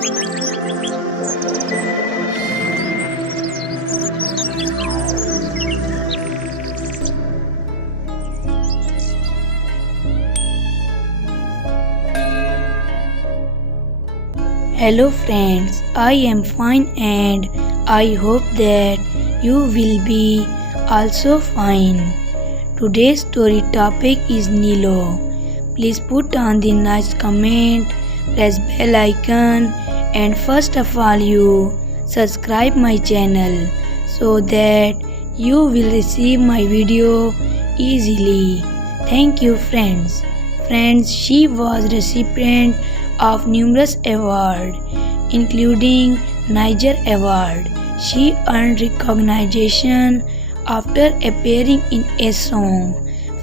Hello friends, I am fine and I hope that you will be also fine. Today's story topic is Neelo. Please put on the nice comment, press bell icon and first of all you subscribe my channel so that you will receive my video easily. Thank you friends. Friends, she was recipient of numerous awards, including Niger Award. She earned recognition after appearing in a song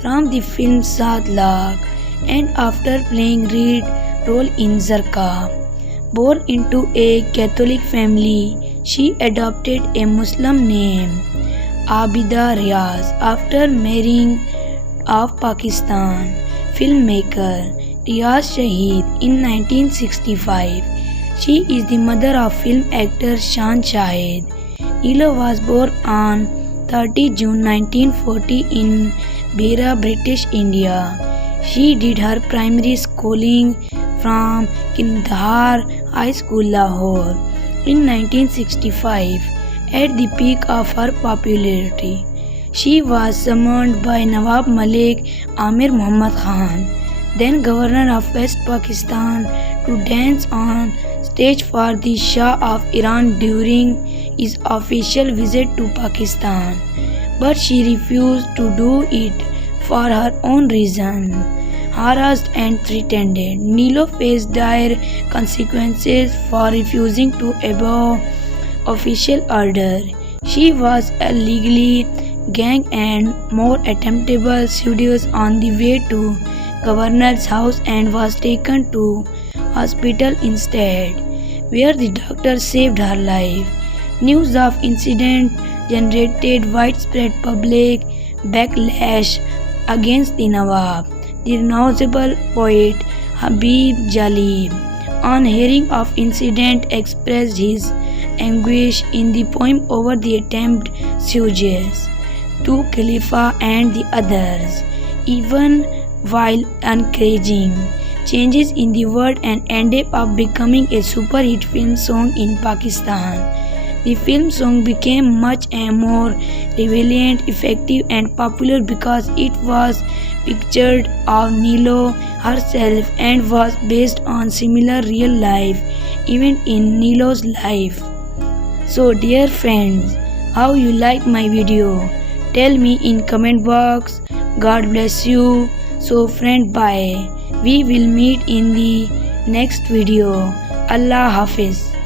from the film Saat Lakh and after playing lead role in Zarka. Born into a Catholic family, she adopted a Muslim name, Abida Riaz, after marrying of Pakistan filmmaker Riaz Shaheed in 1965. She is the mother of film actor Shan Shaheed. Neelo was born on 30 June 1940 in Beira, British India. She did her primary schooling from Kandahar High School, Lahore. In 1965, at the peak of her popularity, she was summoned by Nawab Malik Amir Muhammad Khan, then Governor of West Pakistan, to dance on stage for the Shah of Iran during his official visit to Pakistan. But she refused to do it for her own reason. Harassed and threatened, Neelo faced dire consequences for refusing to obey official order. She was illegally gagged and more attemptable seduced on the way to governor's house and was taken to hospital instead, where the doctor saved her life. News of incident generated widespread public backlash against the Nawab. The knowledgeable poet Habib Jalib, on hearing of incident, expressed his anguish in the poem over the attempt sieges to Khalifa and the others, even while encouraging changes in the world, and ended up becoming a super hit film song in Pakistan. The film song became much more relevant, effective and popular because it was pictured of Neelo herself and was based on similar real life event in Neelo's life. So dear friends, how you like my video? Tell me in comment box. God bless you. So friend, bye. We will meet in the next video. Allah Hafiz.